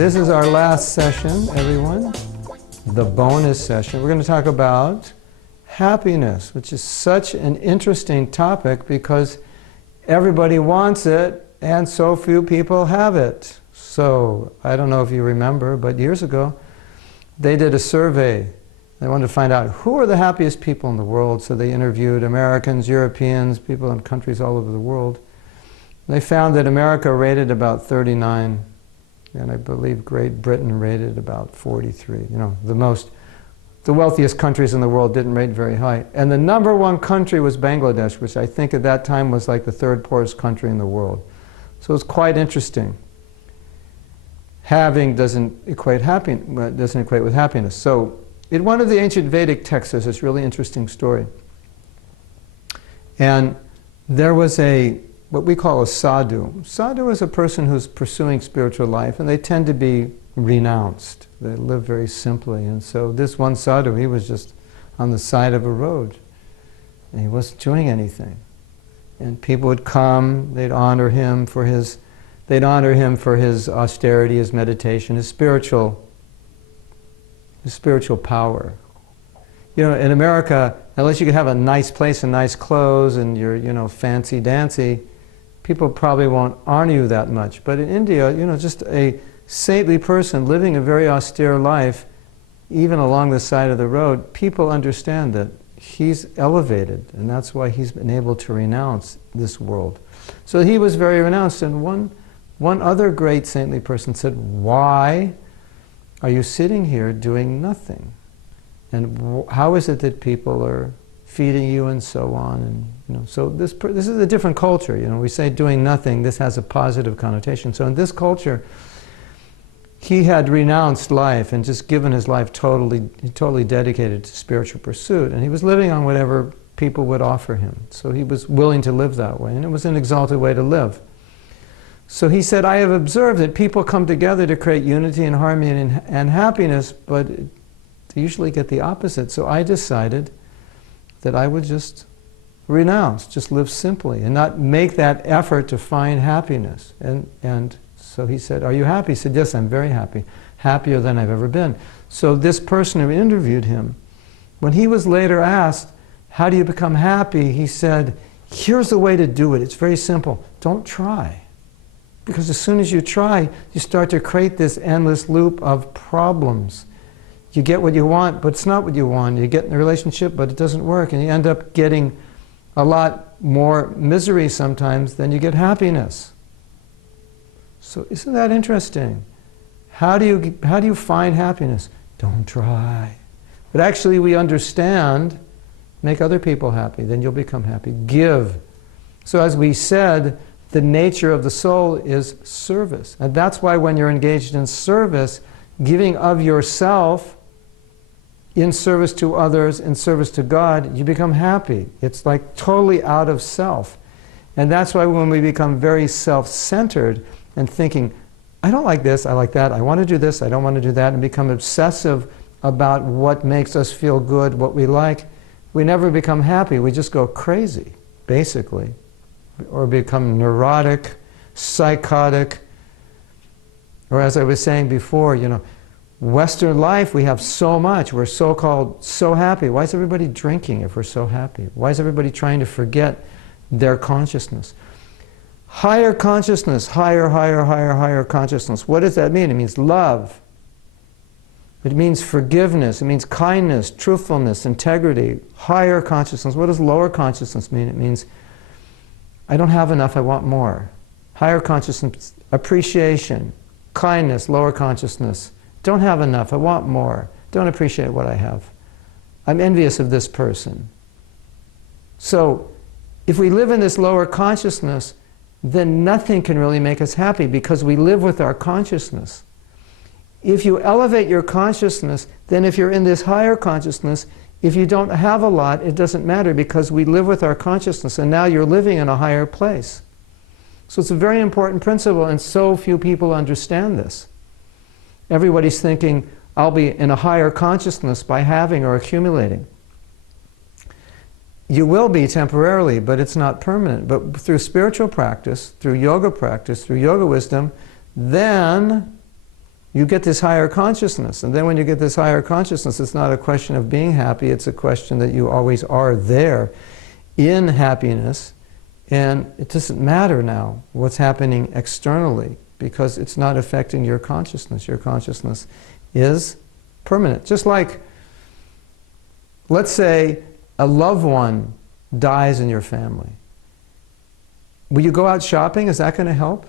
This is our last session, everyone, the bonus session. We're going to talk about happiness, which is such an interesting topic because everybody wants it and so few people have it. So, I don't know if you remember, but years ago, they did a survey. They wanted to find out who are the happiest people in the world, so they interviewed Americans, Europeans, people in countries all over the world. They found that America rated about 39, and I believe Great Britain rated about 43. You know, the wealthiest countries in the world didn't rate very high. And the number one country was Bangladesh, which I think at that time was like the third poorest country in the world. So it's quite interesting. Having doesn't equate with happiness. So in one of the ancient Vedic texts, there's this really interesting story. And there was what we call a sadhu. Sadhu is a person who's pursuing spiritual life, and they tend to be renounced. They live very simply. And so this one sadhu, he was just on the side of a road, and he wasn't doing anything. And people would come, they'd honor him for his austerity, his meditation, his spiritual power. You know, in America, unless you could have a nice place and nice clothes and you're, you know, fancy-dancy, people probably won't honor you that much. But in India, you know, just a saintly person living a very austere life, even along the side of the road, people understand that he's elevated, and that's why he's been able to renounce this world. So he was very renounced, and one other great saintly person said, "Why are you sitting here doing nothing? And how is it that people are feeding you and so on?" And you know, so this is a different culture. You know, we say doing nothing. This has a positive connotation. So in this culture, he had renounced life and just given his life totally dedicated to spiritual pursuit, and he was living on whatever people would offer him. So he was willing to live that way, and it was an exalted way to live. So he said, "I have observed that people come together to create unity and harmony and happiness, but they usually get the opposite. So I decided that I would just renounce, just live simply, and not make that effort to find happiness." And so he said, "Are you happy?" He said, "Yes, I'm very happy. Happier than I've ever been." So this person who interviewed him, when he was later asked, "How do you become happy?" he said, "Here's the way to do it. It's very simple. Don't try. Because as soon as you try, you start to create this endless loop of problems. You get what you want, but it's not what you want. You get in a relationship, but it doesn't work, and you end up getting a lot more misery sometimes than you get happiness." So isn't that interesting? How do you find happiness? Don't try. But actually we understand, make other people happy, then you'll become happy. Give. So as we said, the nature of the soul is service. And that's why when you're engaged in service, giving of yourself in service to others, in service to God, you become happy. It's like totally out of self. And that's why when we become very self-centered and thinking, I don't like this, I like that, I want to do this, I don't want to do that, and become obsessive about what makes us feel good, what we like, we never become happy. We just go crazy, basically. Or become neurotic, psychotic, or as I was saying before, you know, Western life, we have so much, we're so-called so happy. Why is everybody drinking if we're so happy? Why is everybody trying to forget their consciousness? Higher consciousness, higher consciousness. What does that mean? It means love. It means forgiveness. It means kindness, truthfulness, integrity. Higher consciousness. What does lower consciousness mean? It means I don't have enough, I want more. Higher consciousness, appreciation, kindness, lower consciousness. Don't have enough, I want more. Don't appreciate what I have. I'm envious of this person. So, if we live in this lower consciousness, then nothing can really make us happy because we live with our consciousness. If you elevate your consciousness, then if you're in this higher consciousness, if you don't have a lot, it doesn't matter because we live with our consciousness, and now you're living in a higher place. So it's a very important principle, and so few people understand this. Everybody's thinking, I'll be in a higher consciousness by having or accumulating. You will be temporarily, but it's not permanent. But through spiritual practice, through yoga wisdom, then you get this higher consciousness. And then when you get this higher consciousness, it's not a question of being happy, it's a question that you always are there in happiness. And it doesn't matter now what's happening externally, because it's not affecting your consciousness. Your consciousness is permanent. Just like, let's say a loved one dies in your family. Will you go out shopping? Is that going to help?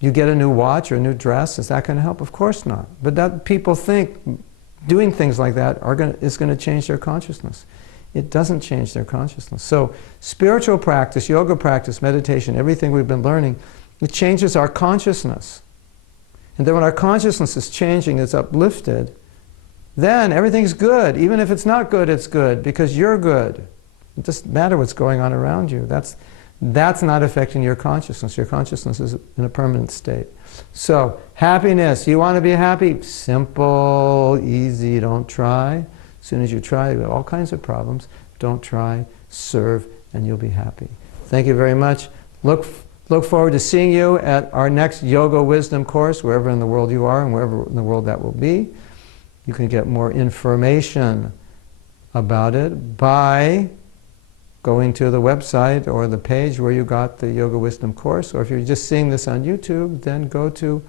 You get a new watch or a new dress, is that going to help? Of course not. But that people think doing things like that is going to change their consciousness. It doesn't change their consciousness. So spiritual practice, yoga practice, meditation, everything we've been learning, it changes our consciousness. And then when our consciousness is changing, it's uplifted, then everything's good. Even if it's not good, it's good, because you're good. It doesn't matter what's going on around you. That's not affecting your consciousness. Your consciousness is in a permanent state. So, happiness. You want to be happy? Simple, easy, don't try. As soon as you try, you have all kinds of problems. Don't try, serve, and you'll be happy. Thank you very much. Look forward to seeing you at our next Yoga Wisdom course, wherever in the world you are and wherever in the world that will be. You can get more information about it by going to the website or the page where you got the Yoga Wisdom course, or if you're just seeing this on YouTube, then go to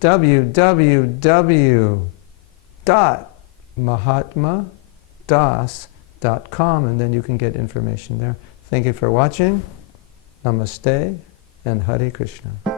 www.mahatmadas.com, and then you can get information there. Thank you for watching. Namaste and Hare Krishna.